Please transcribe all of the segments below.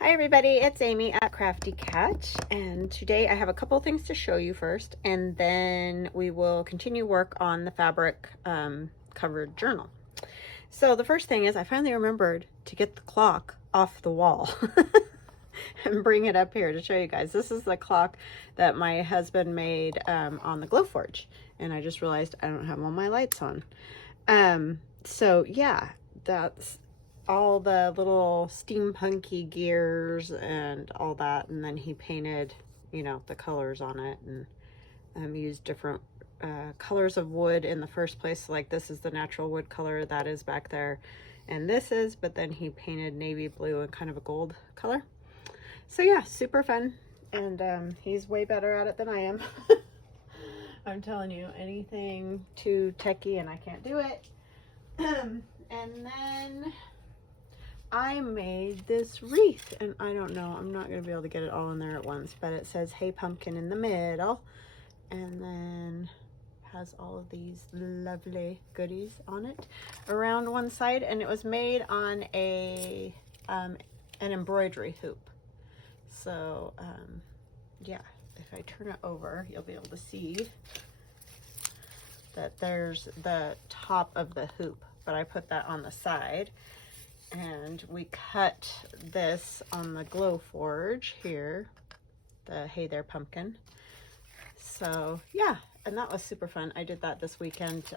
Hi everybody, it's Amy at Crafty Cat, and today I have a couple things to show you first, and then we will continue work on the fabric covered journal. So the first thing is I finally remembered to get the clock off the wall and bring it up here to show you guys. This is the clock that my husband made on the Glowforge, and I just realized I don't have all my lights on. So yeah, that's all the little steampunky gears and all that, and then he painted, you know, the colors on it, and used different colors of wood in the first place. Like this is the natural wood color that is back there, and this is, but then he painted navy blue and kind of a gold color. So yeah, super fun, and he's way better at it than I am. I'm telling you, anything too techy and I can't do it. And then I made this wreath, and I don't know, I'm not going to be able to get it all in there at once, but it says Hey Pumpkin in the middle, and then has all of these lovely goodies on it around one side, and it was made on a an embroidery hoop. So yeah, if I turn it over, you'll be able to see that there's the top of the hoop, but I put that on the side. And we cut this on the Glowforge here, the Hey There Pumpkin. So yeah, and that was super fun. I did that this weekend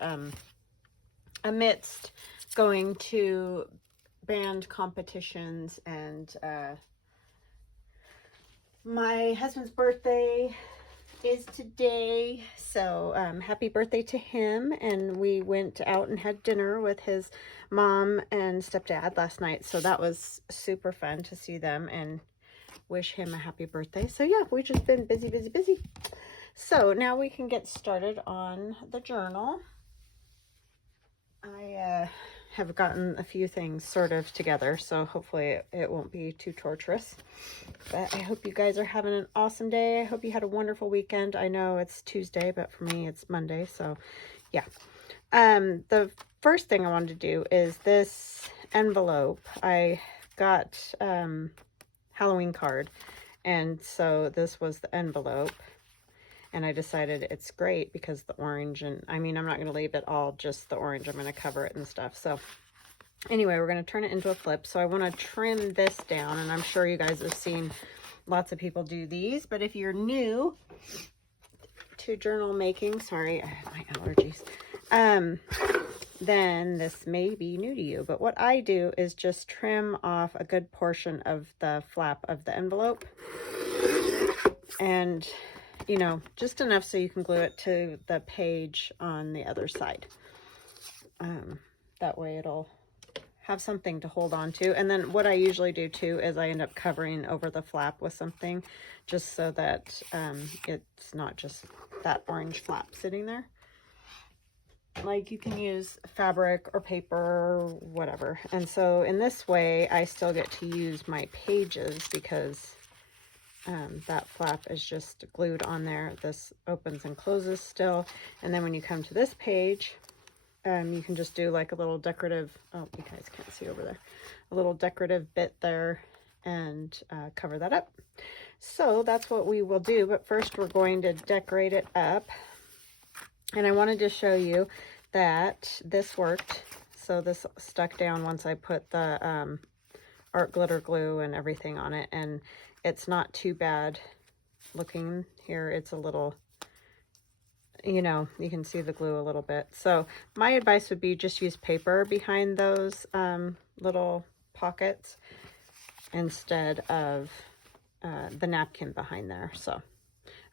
amidst going to band competitions, and my husband's birthday is today, so happy birthday to him. And we went out and had dinner with his mom and stepdad last night, so that was super fun to see them and wish him a happy birthday. So yeah, we've just been busy. So now we can get started on the journal. I have gotten a few things sort of together, so hopefully it won't be too torturous. But I hope you guys are having an awesome day. I hope you had a wonderful weekend. I know it's Tuesday, but for me it's Monday, so yeah. The first thing I wanted to do is this envelope. I got Halloween card, and so this was the envelope. And I decided it's great because the orange, and I mean, I'm not going to leave it all just the orange. I'm going to cover it and stuff. So anyway, we're going to turn it into a flip. So I want to trim this down, and I'm sure you guys have seen lots of people do these. But if you're new to journal making, sorry, I have my allergies, then this may be new to you. But what I do is just trim off a good portion of the flap of the envelope, and you know, just enough so you can glue it to the page on the other side. That way it'll have something to hold on to. And then what I usually do too is I end up covering over the flap with something, just so that it's not just that orange flap sitting there. Like, you can use fabric or paper or whatever. And so in this way I still get to use my pages, because that flap is just glued on there. This opens and closes still, and then when you come to this page, you can just do like a little decorative, oh, you guys can't see over there, a little decorative bit there, and cover that up. So that's what we will do, but first we're going to decorate it up. And I wanted to show you that this worked. So this stuck down once I put the art glitter glue and everything on it, and it's not too bad looking here. It's a little, you know, you can see the glue a little bit. So my advice would be just use paper behind those little pockets instead of the napkin behind there. So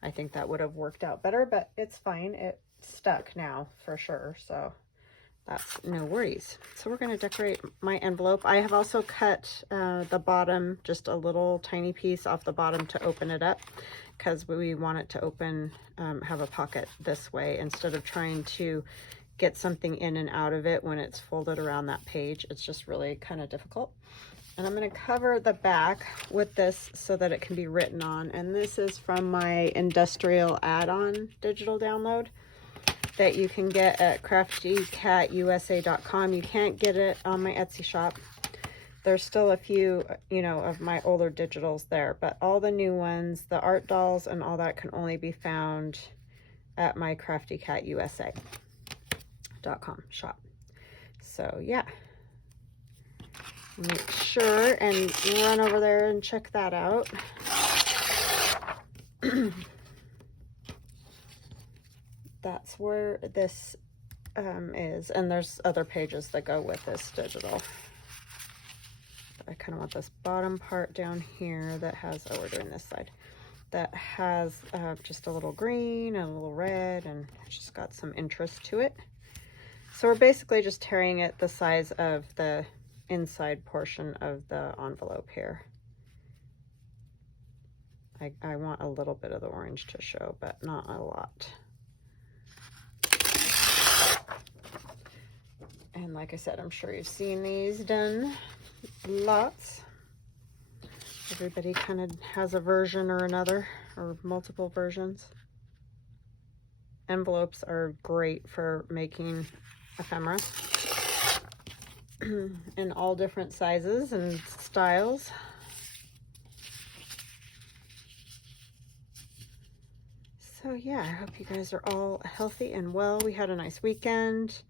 I think that would have worked out better, but it's fine. It stuck now for sure, so that's no worries. So we're going to decorate my envelope. I have also cut the bottom, just a little tiny piece off the bottom to open it up, because we want it to open, have a pocket this way, instead of trying to get something in and out of it when it's folded around that page. It's just really kind of difficult. And I'm going to cover the back with this so that it can be written on. And this is from my industrial add-on digital download that you can get at craftycatusa.com. You can't get it on my Etsy shop. there's still a few, you know, of my older digitals there, but all the new ones, the art dolls and all that, can only be found at my craftycatusa.com shop. So yeah, make sure and run over there and check that out. That's where this is, and there's other pages that go with this digital. I kind of want this bottom part down here that has, oh, we're doing this side, that has just a little green and a little red, and it's just got some interest to it. So we're basically just tearing it the size of the inside portion of the envelope here. I want a little bit of the orange to show, but not a lot. And like I said, I'm sure you've seen these done lots. Everybody kind of has a version or another, or multiple versions. Envelopes are great for making ephemera in all different sizes and styles. So yeah, I hope you guys are all healthy and well. We had a nice weekend.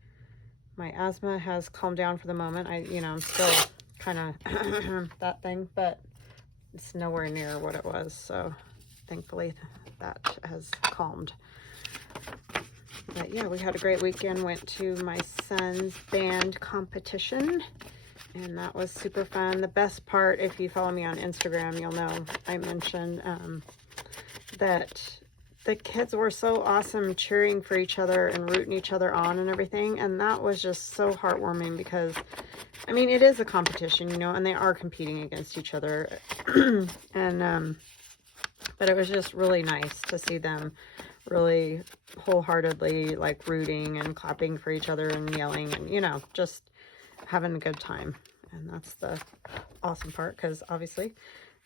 My asthma has calmed down for the moment. I'm still kind of that thing, but it's nowhere near what it was. So thankfully that has calmed. But yeah, we had a great weekend. Went to my son's band competition, and that was super fun. The best part, if you follow me on Instagram, you'll know I mentioned that the kids were so awesome, cheering for each other and rooting each other on and everything. And that was just so heartwarming because, I mean, it is a competition, you know, and they are competing against each other. And, but it was just really nice to see them really wholeheartedly, like, rooting and clapping for each other and yelling and, you know, just having a good time. And that's the awesome part, because obviously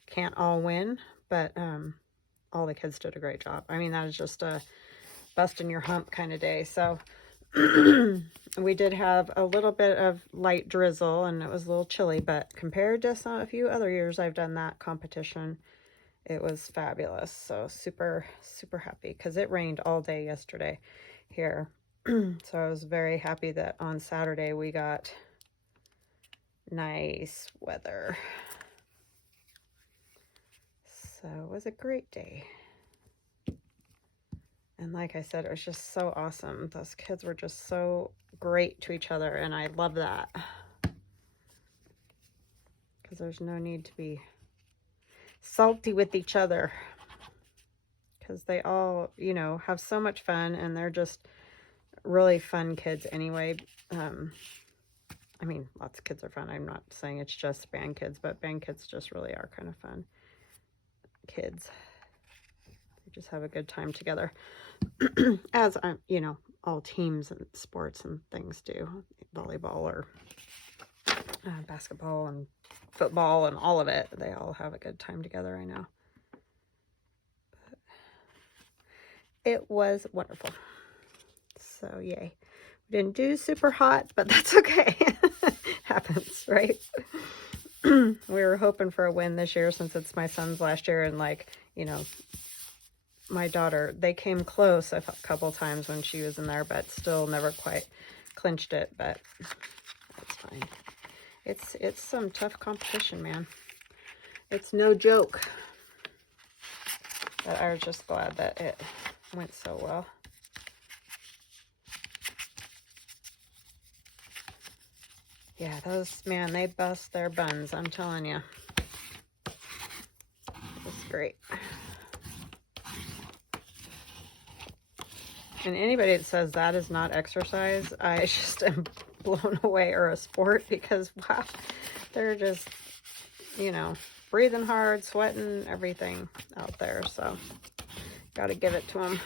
can't all win, but, all the kids did a great job. I mean, that is just a busting your hump kind of day. So we did have a little bit of light drizzle, and it was a little chilly, but compared to a few other years I've done that competition, it was fabulous. So super, super happy, because it rained all day yesterday here. So I was very happy that on Saturday we got nice weather. So it was a great day. And like I said, it was just so awesome. Those kids were just so great to each other, and I love that. Because there's no need to be salty with each other. Because they all, you know, have so much fun, and they're just really fun kids anyway. I mean, lots of kids are fun. I'm not saying it's just band kids, but band kids just really are kind of fun kids. They just have a good time together. As you know, all teams and sports and things do. Volleyball or basketball and football and all of it. They all have a good time together, I know. But it was wonderful. So yay. We didn't do super hot, but that's okay. Happens, right? We were hoping for a win this year, since it's my son's last year, and, like, you know, my daughter, they came close a couple times when she was in there, but still never quite clinched it. But that's fine. It's some tough competition, man. It's no joke. But I was just glad that it went so well. Yeah, those, man, they bust their buns, I'm telling you. It was great. And anybody that says that is not exercise, I just am blown away, or a sport, because wow, they're just, you know, breathing hard, sweating, everything out there. So gotta give it to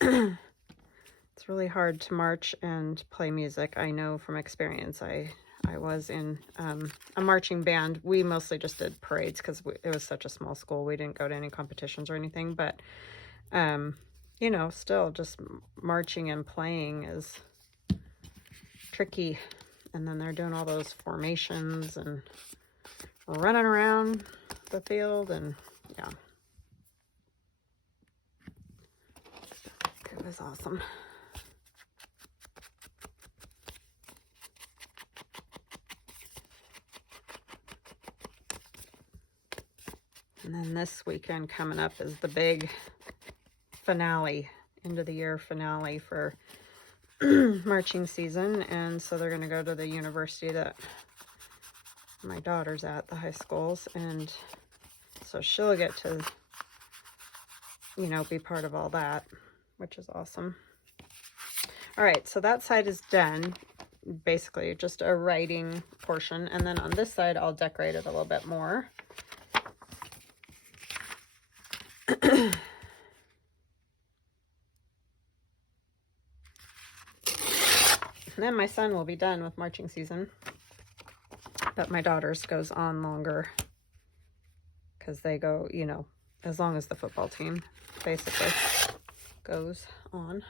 them. It's really hard to march and play music. I know from experience. I was in a marching band. We mostly just did parades because it was such a small school. We didn't go to any competitions or anything, but you know, still just marching and playing is tricky And then they're doing all those formations and running around the field, and yeah, it was awesome. And then this weekend coming up is the big finale, end of the year finale for marching season. And so they're going to go to the university that my daughter's at, the high schools, and so she'll get to, you know, be part of all that, which is awesome. All right, so that side is done, basically just a writing portion, and then on this side I'll decorate it a little bit more. And then my son will be done with marching season, but my daughter's goes on longer because they go, you know, as long as the football team basically goes on.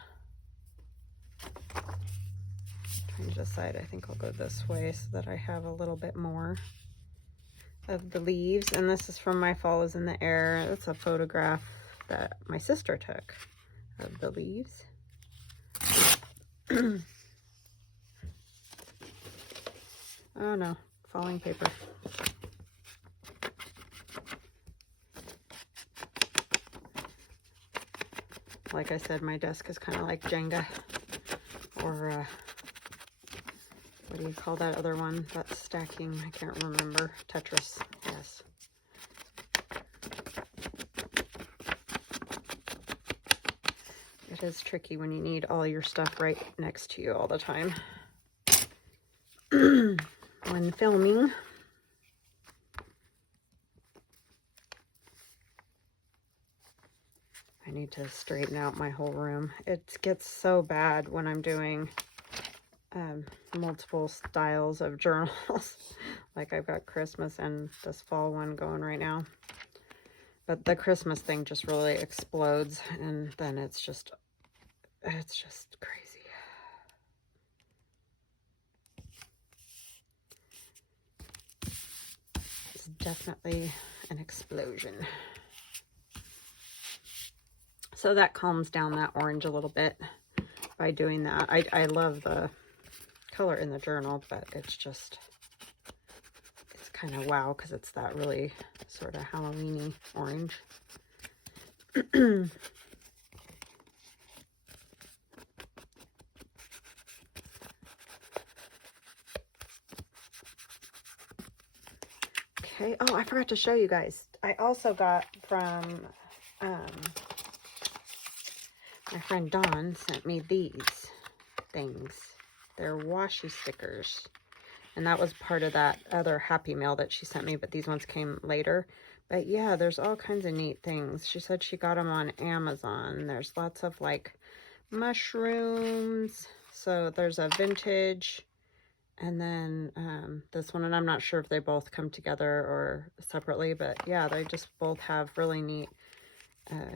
Trying to decide, I think I'll go this way so that I have a little bit more of the leaves. And this is from My Fall is in the Air. It's a photograph that my sister took of the leaves. Oh no, falling paper. Like I said, my desk is kind of like Jenga, or what do you call that other one that's stacking? I can't remember. Tetris, yes. It is tricky when you need all your stuff right next to you all the time when filming. I need to straighten out my whole room. It gets so bad when I'm doing multiple styles of journals. Like I've got Christmas and this fall one going right now. But the Christmas thing just really explodes, and then it's just crazy. It's definitely an explosion. So that calms down that orange a little bit by doing that. I love the color in the journal, but it's kind of wow because it's that really sort of Halloween-y orange. Okay. Oh, I forgot to show you guys. I also got from my friend Dawn sent me these things. They're washi stickers. And that was part of that other Happy Mail that she sent me, but these ones came later. But yeah, there's all kinds of neat things. She said she got them on Amazon. There's lots of like mushrooms. So there's a vintage, and then this one, and I'm not sure if they both come together or separately, but yeah, they just both have really neat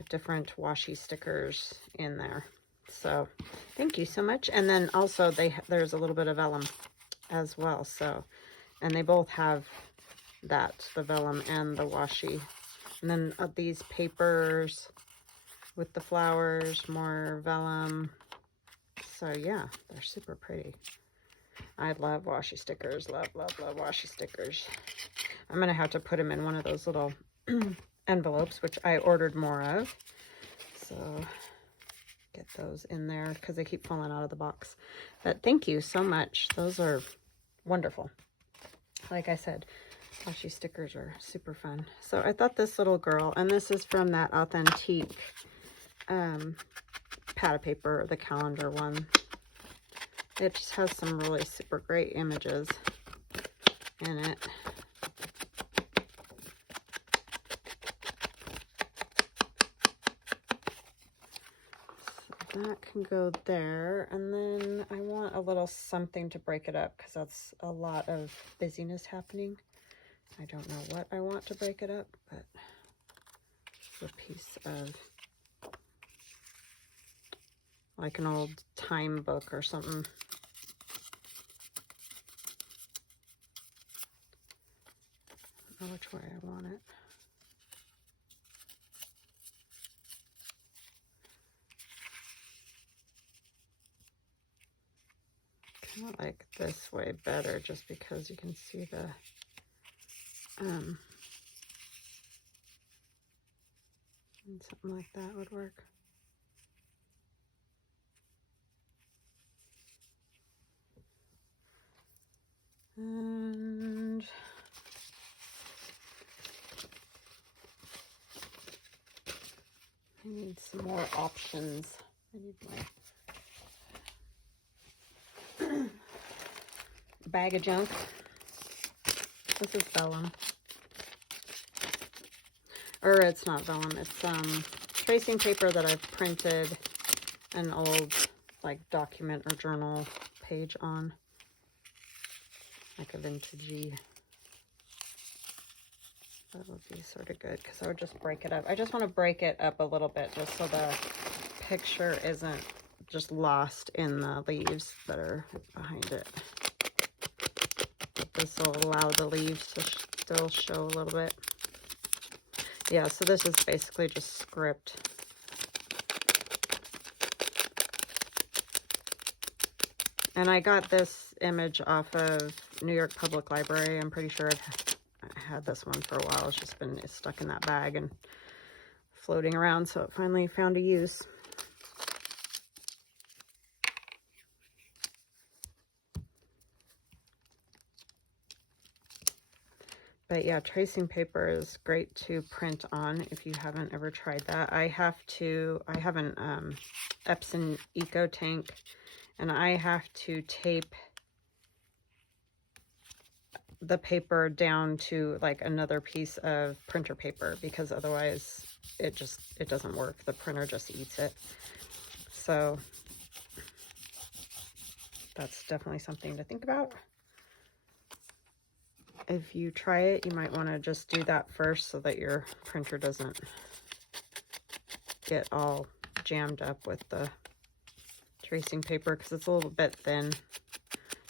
different washi stickers in there. So thank you so much. And then also there's a little bit of vellum as well. So, and they both have that, the vellum and the washi. And then these papers with the flowers, more vellum. So yeah, they're super pretty. I love washi stickers. Love, love, love washi stickers. I'm going to have to put them in one of those little envelopes, which I ordered more of. So get those in there because they keep falling out of the box. But thank you so much. Those are wonderful. Like I said, washi stickers are super fun. So I thought this little girl, and this is from that authentic pad of paper, the calendar one. It just has some really super great images in it. So that can go there. And then I want a little something to break it up because that's a lot of busyness happening. I don't know what I want to break it up, but a piece of like an old time book or something. know which way I want it. Kind of like this way better, just because you can see the and something like that would work. And I need some more options. I need my bag of junk. This is vellum. Or it's not vellum, it's tracing paper that I've printed an old like document or journal page on. Like a vintagey. That would be sort of good because I would just break it up. I just want to break it up a little bit just so the picture isn't just lost in the leaves that are behind it. This will allow the leaves to still show a little bit. Yeah, so this is basically just script. And I got this image off of New York Public Library. I'm pretty sure I had this one for a while. It's just been stuck in that bag and floating around, so it finally found a use. But yeah, tracing paper is great to print on if you haven't ever tried that. I have an Epson Eco Tank, and I have to tape the paper down to like another piece of printer paper, because otherwise it doesn't work. The printer just eats it. So that's definitely something to think about. If you try it, you might want to just do that first so that your printer doesn't get all jammed up with the tracing paper, because it's a little bit thin,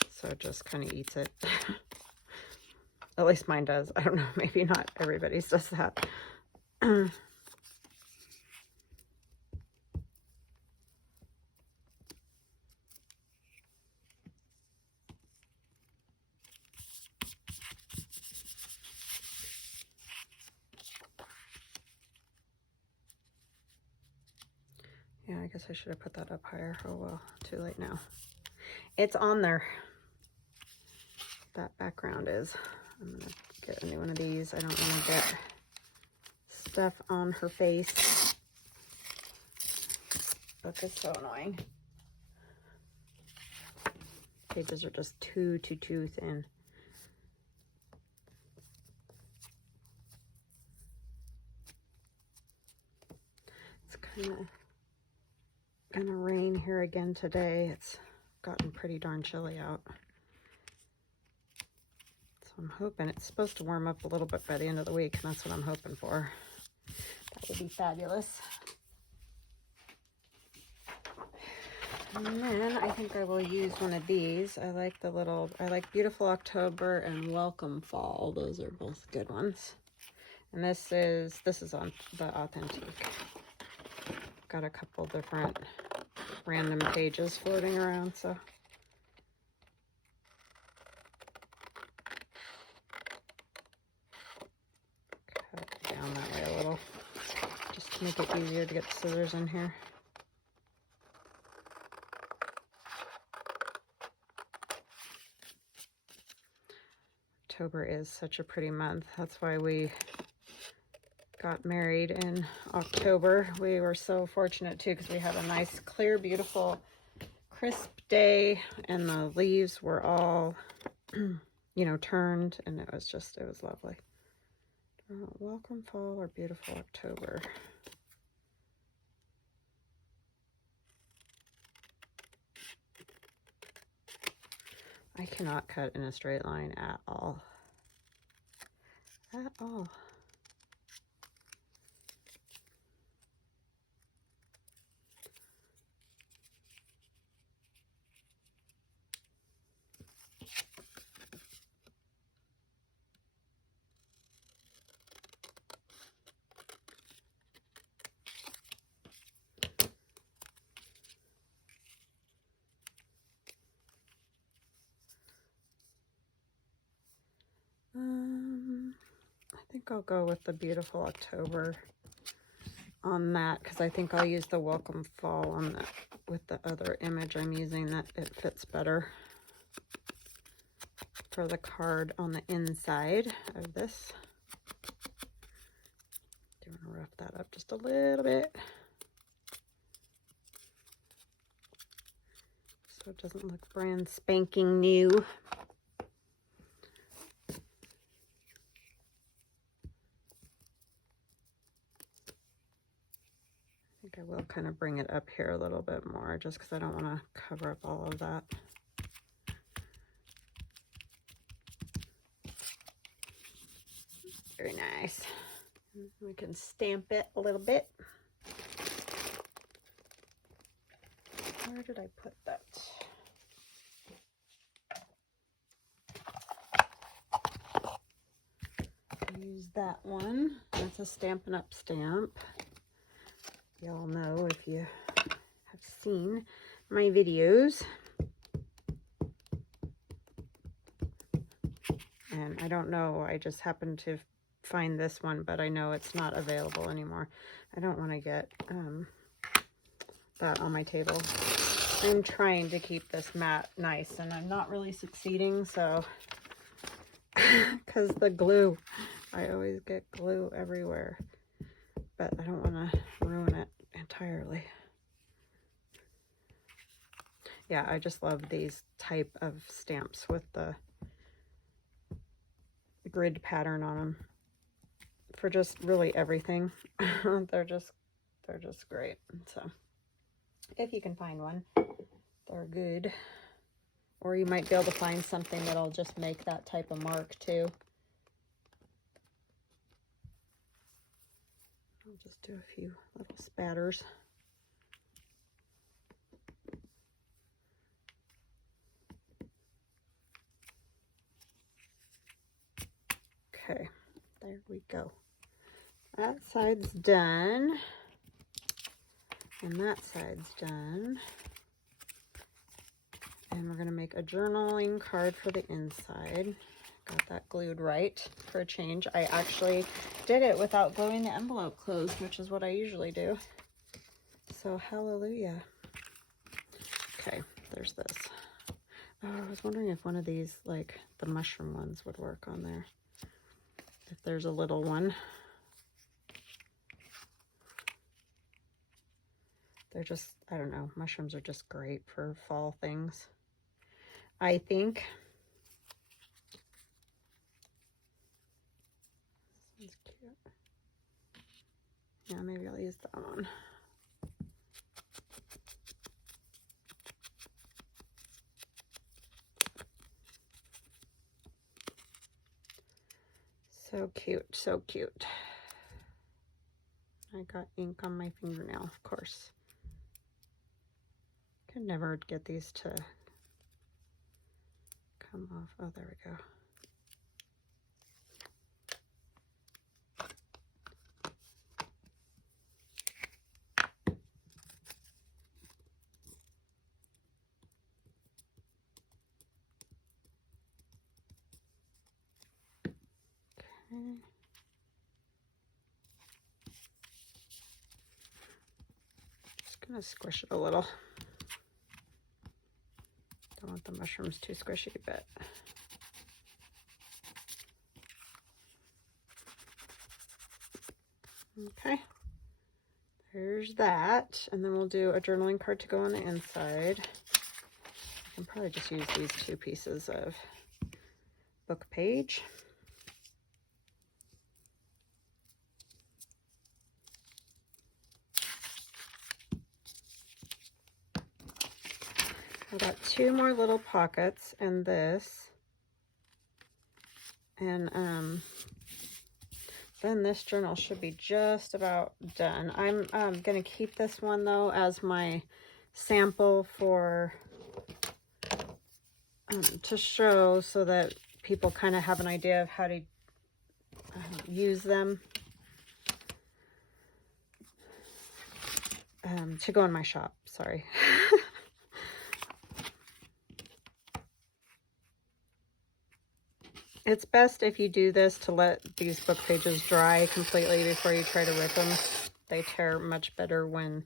so it just kind of eats it. At least mine does. I don't know, maybe not everybody's does that. Yeah, I guess I should have put that up higher. Oh well, too late now. It's on there. That background is. I'm gonna get a new one of these. I don't want to get stuff on her face. Book is so annoying. Pages are just too thin. It's kind of gonna rain here again today. It's gotten pretty darn chilly out. So I'm hoping it's supposed to warm up a little bit by the end of the week, and that's what I'm hoping for. That would be fabulous. And then I think I will use one of these. I like Beautiful October and Welcome Fall. Those are both good ones. And this is on the Authentique. Got a couple different random pages floating around, so cut it down that way a little, just to make it easier to get the scissors in here. October is such a pretty month. That's why we got married in October. We were so fortunate too, because we had a nice, clear, beautiful, crisp day, and the leaves were all, you know, turned, and it was lovely. Welcome Fall or Beautiful October. I cannot cut in a straight line at all. At all. think I'll go with the Beautiful October on that, because I think I'll use the Welcome Fall on that with the other image I'm using, that it fits better for the card on the inside of this. Do want to rough that up just a little bit so it doesn't look brand spanking new. I will kind of bring it up here a little bit more, just because I don't want to cover up all of that. Very nice. We can stamp it a little bit. Where did I put that? Use that one. That's a Stampin' Up! Stamp. Y'all know if you have seen my videos. And I don't know, I just happened to find this one, but I know it's not available anymore. I don't want to get that on my table. I'm trying to keep this mat nice, and I'm not really succeeding, so because the glue, I always get glue everywhere, but I don't want to ruin it entirely. Yeah, I just love these type of stamps with the grid pattern on them for just really everything. they're just great. So if you can find one, they're good. Or you might be able to find something that'll just make that type of mark too. I'll just do a few little spatters. Okay, there we go. That side's done. And that side's done. And we're going to make a journaling card for the inside. Got that glued right for a change. I actually did it without gluing the envelope closed, which is what I usually do. So hallelujah. Okay, there's this. Oh, I was wondering if one of these, like the mushroom ones, would work on there. If there's a little one. They're just, I don't know, mushrooms are just great for fall things, I think. This one's cute. Yeah, maybe I'll use that one. So cute, so cute. I got ink on my fingernail, of course. Can never get these to come off. Oh, there we go. Okay. Just gonna squish it a little. Don't want the mushrooms too squishy, but okay. There's that. And then we'll do a journaling card to go on the inside. I can probably just use these two pieces of book page. I've got two more little pockets in this. And then this journal should be just about done. I'm going to keep this one, though, as my sample for to show, so that people kind of have an idea of how to use them to go in my shop. Sorry. It's best if you do this to let these book pages dry completely before you try to rip them. They tear much better when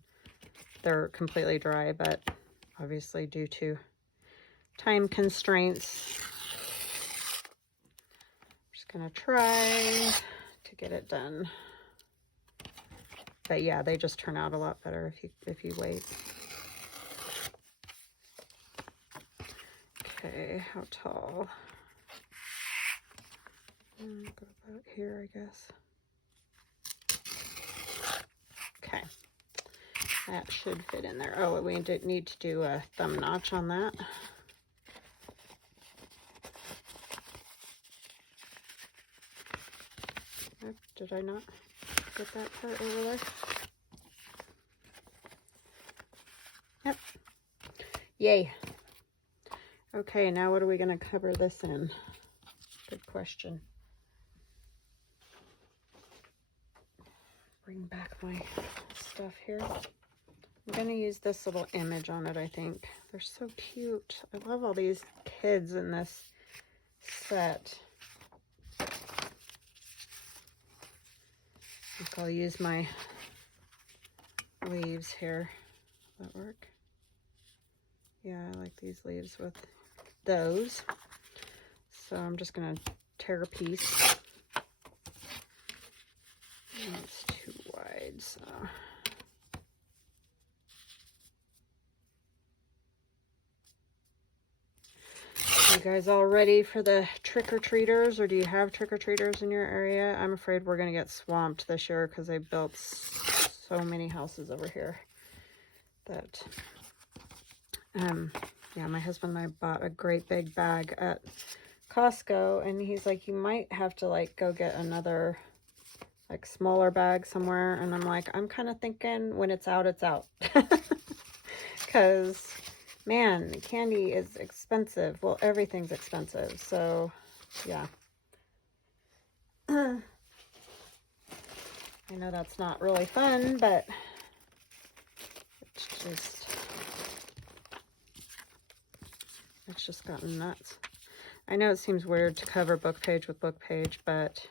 they're completely dry, but obviously due to time constraints, I'm just gonna try to get it done. But yeah, they just turn out a lot better if you wait. Okay, how tall? Go about here, I guess. Okay, that should fit in there. Oh, we need to do a thumb notch on that. Oh, did I not get that part over there? Yep. Yay. Okay, now what are we going to cover this in? Good question. Bring back my stuff here. I'm going to use this little image on it, I think. They're so cute. I love all these kids in this set. I think I'll use my leaves here. Does that work? Yeah, I like these leaves with those. So I'm just going to tear a piece. And it's too wide, so... You guys all ready for the trick-or-treaters, or do you have trick-or-treaters in your area? I'm afraid we're going to get swamped this year because they built so many houses over here that, yeah, my husband and I bought a great big bag at Costco, and he's like, you might have to, like, go get another, like, smaller bag somewhere, and I'm like, I'm kind of thinking when it's out, it's out. Because... man, candy is expensive. Well, everything's expensive. So, yeah. I know that's not really fun, but it's just gotten nuts. I know it seems weird to cover book page with book page, but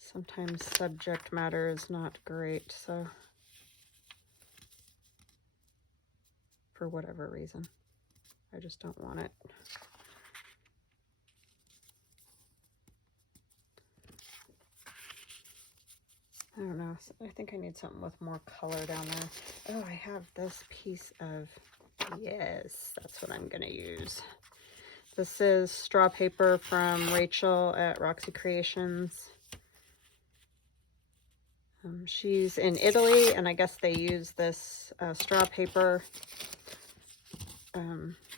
sometimes subject matter is not great, so for whatever reason, I just don't want it. I don't know, I think I need something with more color down there. Oh, I have this piece of, yes, that's what I'm gonna use. This is straw paper from Rachel at Roxy Creations. She's in Italy, and I guess they use this straw paper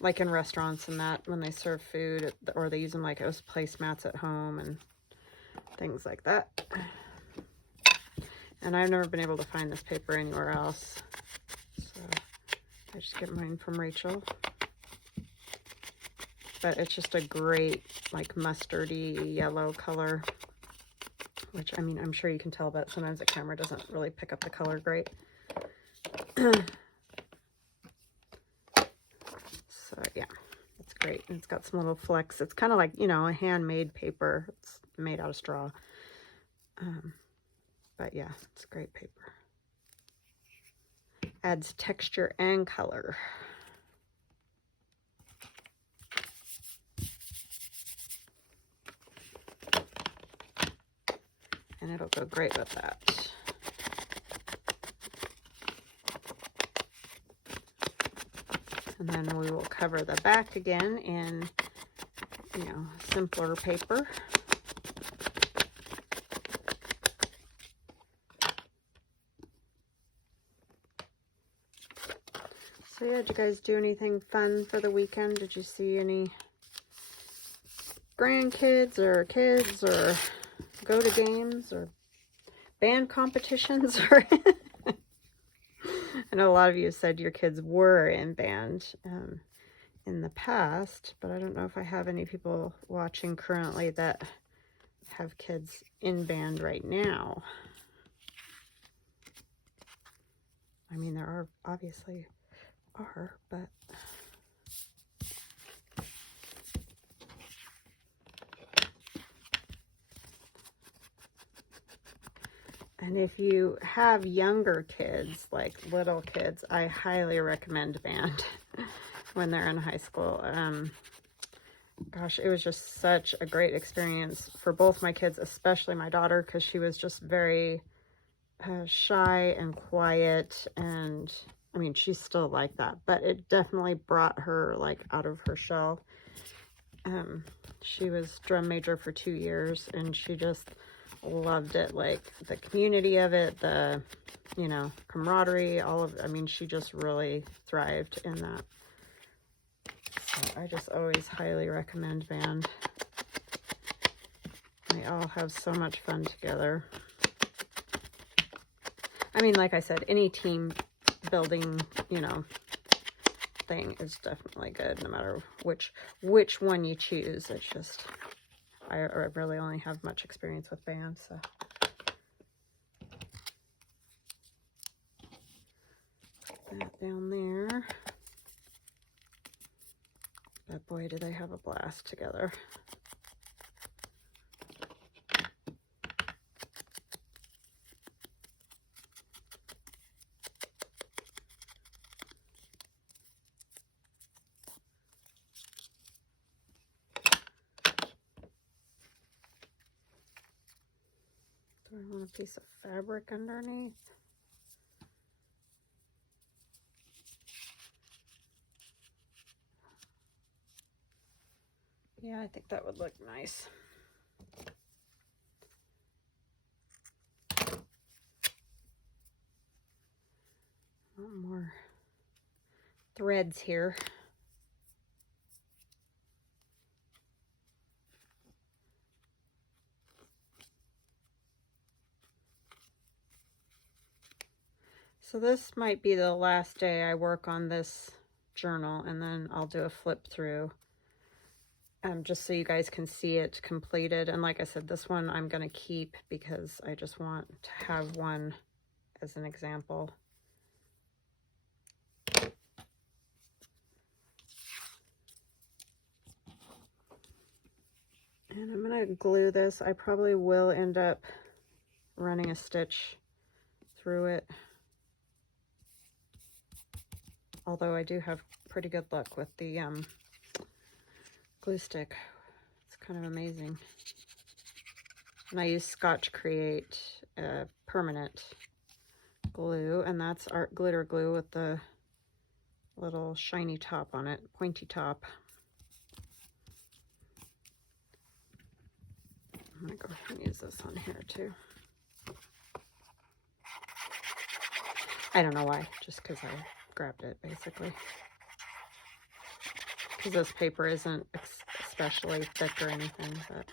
like in restaurants and that when they serve food, or they use them like as placemats at home and things like that. And I've never been able to find this paper anywhere else, so I just get mine from Rachel. But it's just a great, like, mustardy yellow color. Which, I mean, I'm sure you can tell, but sometimes the camera doesn't really pick up the color great. So, yeah, it's great. And it's got some little flecks. It's kind of like, you know, a handmade paper. It's made out of straw. But, yeah, it's great paper. Adds texture and color. And it'll go great with that. And then we will cover the back again in, you know, simpler paper. So yeah, did you guys do anything fun for the weekend? Did you see any grandkids or kids, or go to games or band competitions? Or I know a lot of you said your kids were in band in the past, but I don't know if I have any people watching currently that have kids in band right now. I mean, there are, obviously are, but And if you have younger kids, like little kids, I highly recommend band when they're in high school. Gosh, it was just such a great experience for both my kids, especially my daughter, because she was just very shy and quiet. And I mean, she's still like that, but it definitely brought her like out of her shell. She was drum major for 2 years, and she just loved it, like the community of it, the, you know, camaraderie, all of, I mean, she just really thrived in that. So I just always highly recommend band. They all have so much fun together. I mean, like I said, any team building, you know, thing is definitely good, no matter which one you choose. It's just, I really only have much experience with band, so. Put that down there. But boy, do they have a blast together. Do I want a piece of fabric underneath? Yeah, I think that would look nice. More threads here. So this might be the last day I work on this journal, and then I'll do a flip through, just so you guys can see it completed. And like I said, this one I'm going to keep because I just want to have one as an example. And I'm going to glue this. I probably will end up running a stitch through it, although I do have pretty good luck with the glue stick. It's kind of amazing. And I use Scotch Create permanent glue, and that's art glitter glue with the little shiny top on it, pointy top. I'm gonna go ahead and use this on here too. I don't know why, just because I grabbed it basically. Because this paper isn't especially thick or anything, but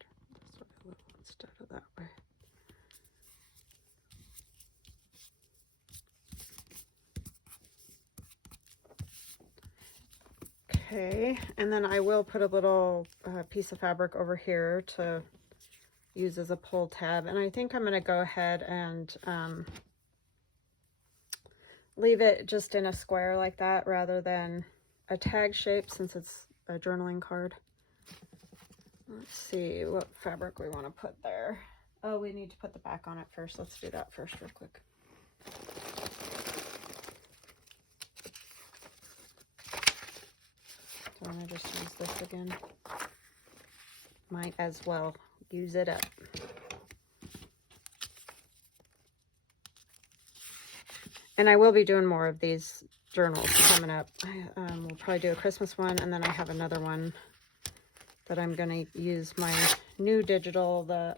turn this way a little instead of that way. Okay, and then I will put a little piece of fabric over here to use as a pull tab, and I think I'm going to go ahead and leave it just in a square like that rather than a tag shape, since it's a journaling card. Let's see what fabric we want to put there. Oh, we need to put the back on it first. Let's do that first real quick. So I'm going to just use this again. Might as well use it up. And I will be doing more of these journals coming up. We'll probably do a Christmas one, and then I have another one that I'm going to use my new digital, the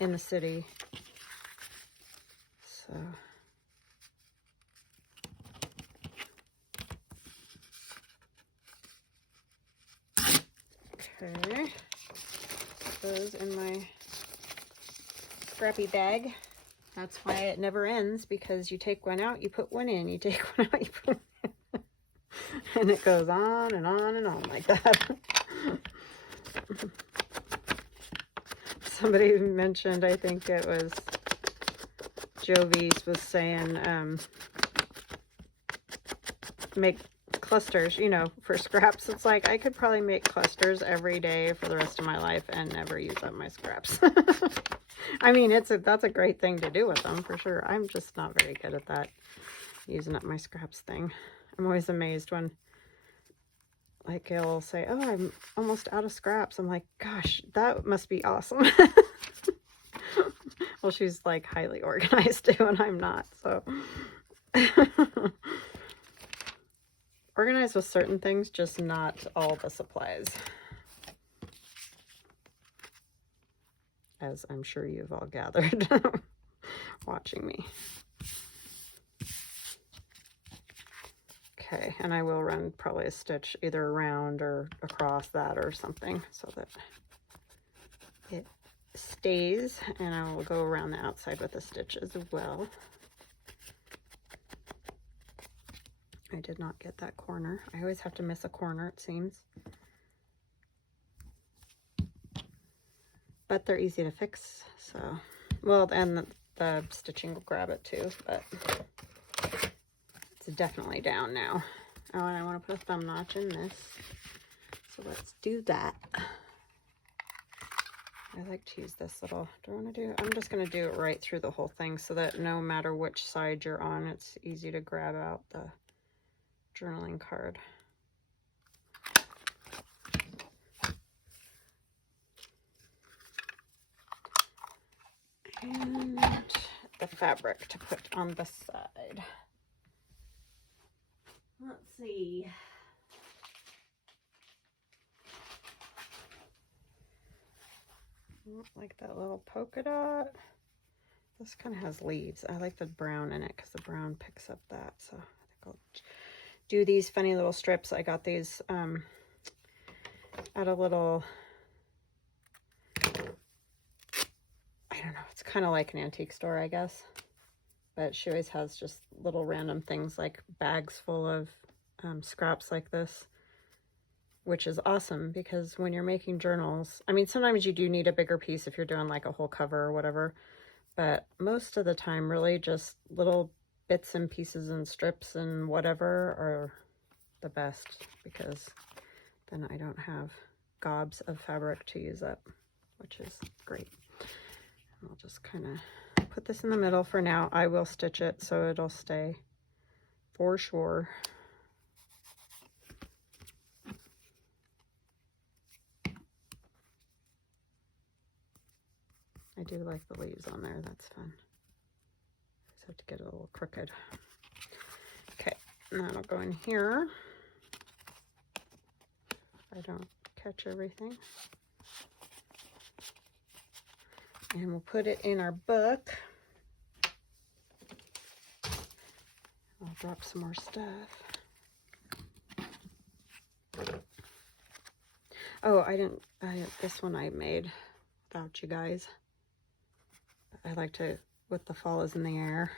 in the city. So okay, put those in my scrappy bag. That's why it never ends, because you take one out, you put one in, you take one out, you put one in. And it goes on and on and on like that. Somebody mentioned, I think it was Jovi's, was saying, make clusters, you know, for scraps. It's like I could probably make clusters every day for the rest of my life and never use up my scraps. I mean, that's a great thing to do with them for sure. I'm just not very good at that, using up my scraps thing. I'm always amazed when, like, Gail will say, oh, I'm almost out of scraps. I'm like, gosh, that must be awesome. Well, she's like highly organized too, and I'm not, so. Organized with certain things, just not all the supplies. As I'm sure you've all gathered watching me. Okay, and I will run probably a stitch either around or across that or something so that it stays, and I will go around the outside with a stitch as well. I did not get that corner. I always have to miss a corner, it seems. But they're easy to fix, so. Well, and the stitching will grab it too, but it's definitely down now. Oh, and I want to put a thumb notch in this. So let's do that. I like to use this little, do I want to do, I'm just going to do it right through the whole thing so that no matter which side you're on, it's easy to grab out the journaling card. And the fabric to put on the side. Let's see. Like that little polka dot. This kind of has leaves. I like the brown in it because the brown picks up that. So I think I'll do these funny little strips. I got these at a little, I don't know, it's kind of like an antique store, I guess. But she always has just little random things like bags full of scraps like this, which is awesome because when you're making journals, I mean, sometimes you do need a bigger piece if you're doing like a whole cover or whatever, but most of the time really just little bits and pieces and strips and whatever are the best, because then I don't have gobs of fabric to use up, which is great. I'll just kind of put this in the middle for now. I will stitch it so it'll stay for sure. I do like the leaves on there, that's fun. Just have to get it a little crooked. Okay, and that'll go in here. I don't catch everything. And we'll put it in our book. I'll drop some more stuff. Oh, this one I made without you guys. I like to, with the fall is in the air.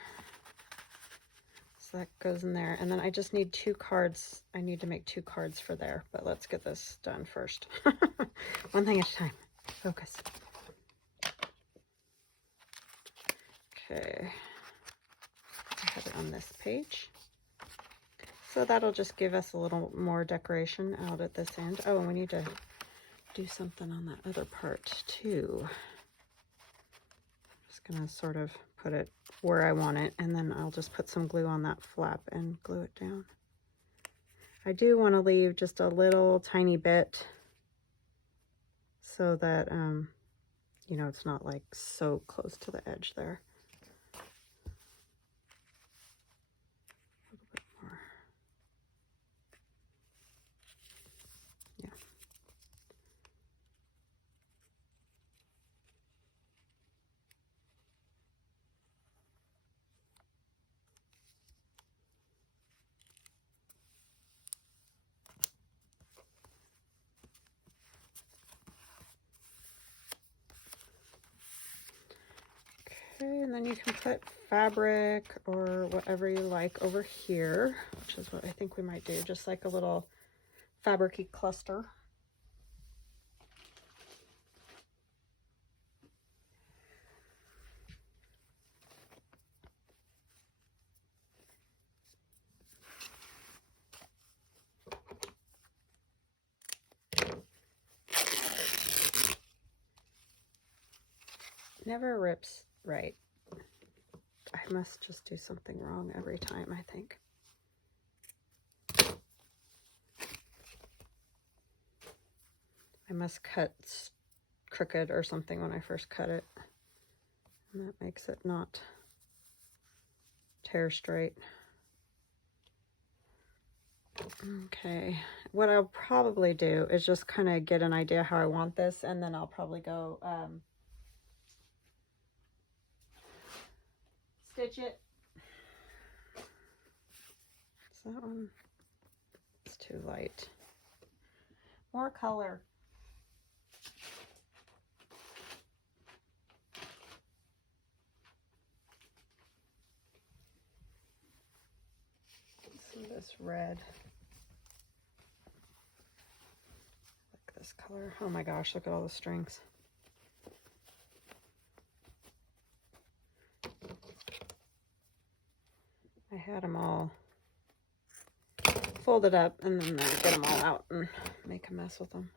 So that goes in there. And then I just need 2 cards. I need to make 2 cards for there, but let's get this done first. One thing at a time. Focus. Okay. I have it on this page. So that'll just give us a little more decoration out at this end. Oh, and we need to do something on that other part too. Just gonna sort of put it where I want it, and then I'll just put some glue on that flap and glue it down. I do want to leave just a little tiny bit so that you know, it's not like so close to the edge there. A little bit more. Yeah. Okay, and then you can put fabric or whatever you like over here, which is what I think we might do, just like a little fabric-y cluster. never rips right. I must just do something wrong every time, I think. I must cut crooked or something when I first cut it. And that makes it not tear straight. Okay, what I'll probably do is just kind of get an idea how I want this, and then I'll probably go stitch it. Is that one? It's too light. More color. Some of this red. Like this color. Oh my gosh, look at all the strings. I had them all folded up, and then I get them all out and make a mess with them.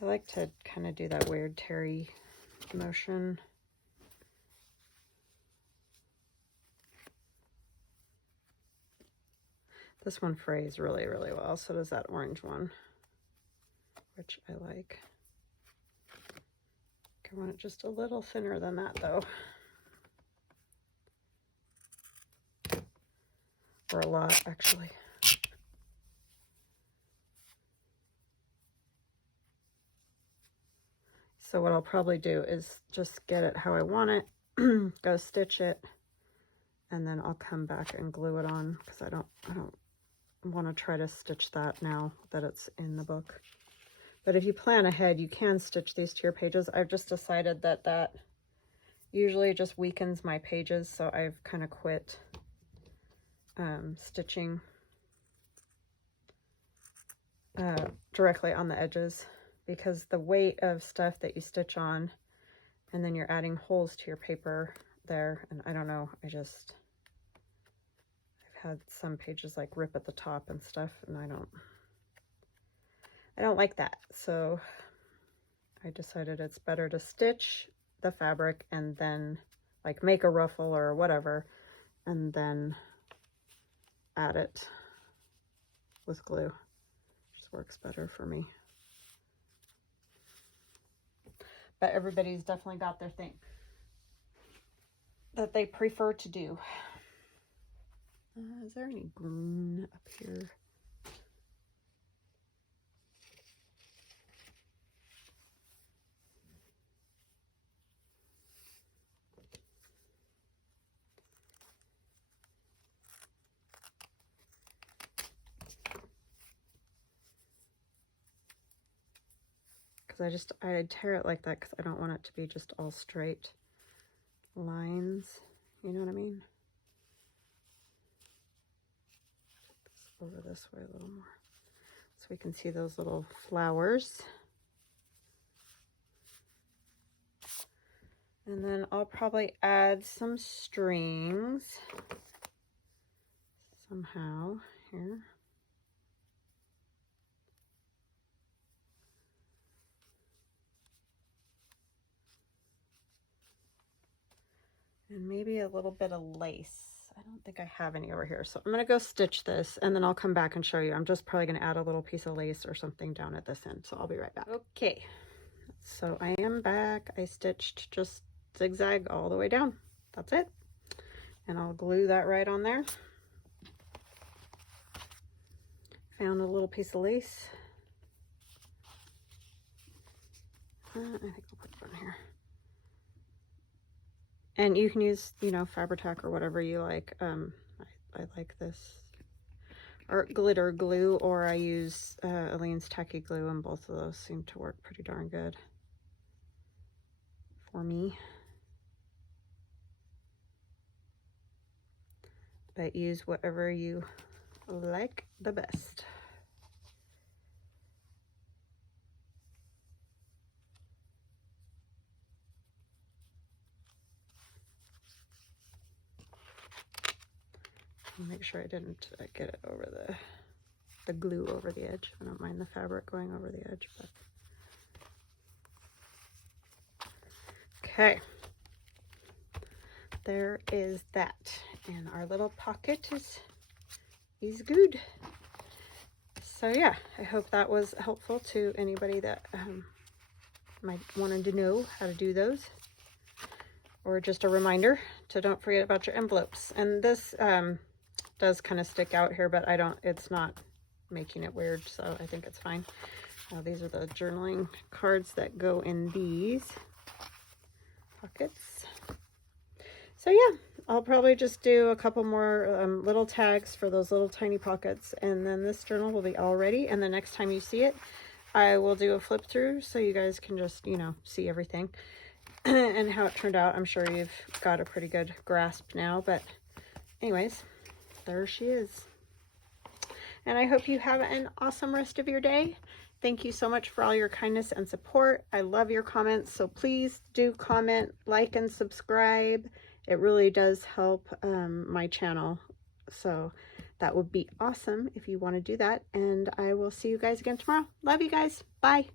I like to kind of do that weird terry motion. This one frays really, really well. So does that orange one, which I like. I want it just a little thinner than that, though. Or a lot, actually. So what I'll probably do is just get it how I want it, go stitch it, and then I'll come back and glue it on, because I don't want to try to stitch that now that it's in the book. But if you plan ahead, you can stitch these to your pages. I've just decided that that usually just weakens my pages, so I've kind of quit stitching directly on the edges, because the weight of stuff that you stitch on, and then you're adding holes to your paper there, and I don't know, I've had some pages like rip at the top and stuff, and I don't like that. So I decided it's better to stitch the fabric and then like make a ruffle or whatever, and then add it with glue. Just works better for me. But everybody's definitely got their thing that they prefer to do. Is there any green up here? Because I tear it like that because I don't want it to be just all straight lines. You know what I mean? Over this way a little more so we can see those little flowers. And then I'll probably add some strings somehow here. And maybe a little bit of lace. I don't think I have any over here. So I'm going to go stitch this, and then I'll come back and show you. I'm just probably going to add a little piece of lace or something down at this end. So I'll be right back. Okay. So I am back. I stitched just zigzag all the way down. That's it. And I'll glue that right on there. Found a little piece of lace. I think I'll put it on here. And you can use, you know, Fabri-Tac or whatever you like. I like this art glitter glue, or I use Aleene's tacky glue, and both of those seem to work pretty darn good for me. But use whatever you like the best. Make sure I didn't get it over the glue over the edge. I don't mind the fabric going over the edge, but Okay. There is that. And our little pocket is good. So yeah, I hope that was helpful to anybody that might wanted to know how to do those. Or just a reminder to don't forget about your envelopes. And this does kind of stick out here, but it's not making it weird, so I think it's fine. These are the journaling cards that go in these pockets. So yeah, I'll probably just do a couple more little tags for those little tiny pockets, and then this journal will be all ready. And the next time you see it, I will do a flip through so you guys can just, you know, see everything and how it turned out. I'm sure you've got a pretty good grasp now, but anyways, there she is. And I hope you have an awesome rest of your day. Thank you so much for all your kindness and support. I love your comments, so please do comment, like, and subscribe. It really does help my channel. So that would be awesome if you want to do that. And I will see you guys again tomorrow. Love you guys. Bye.